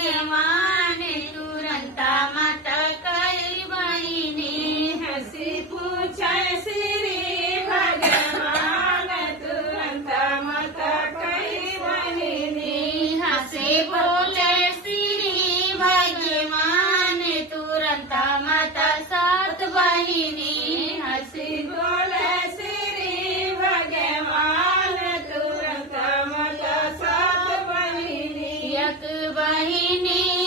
भगवान तुरंत मत कई बहिनी हसी पूछे श्री भगवान तुरंत मत कई बहिनी हसे बोले श्री भगवान तुरंत मत सात बहिनी हसी बोले श्री भगवान तुरंत मत सात बहिनी एक बहिनी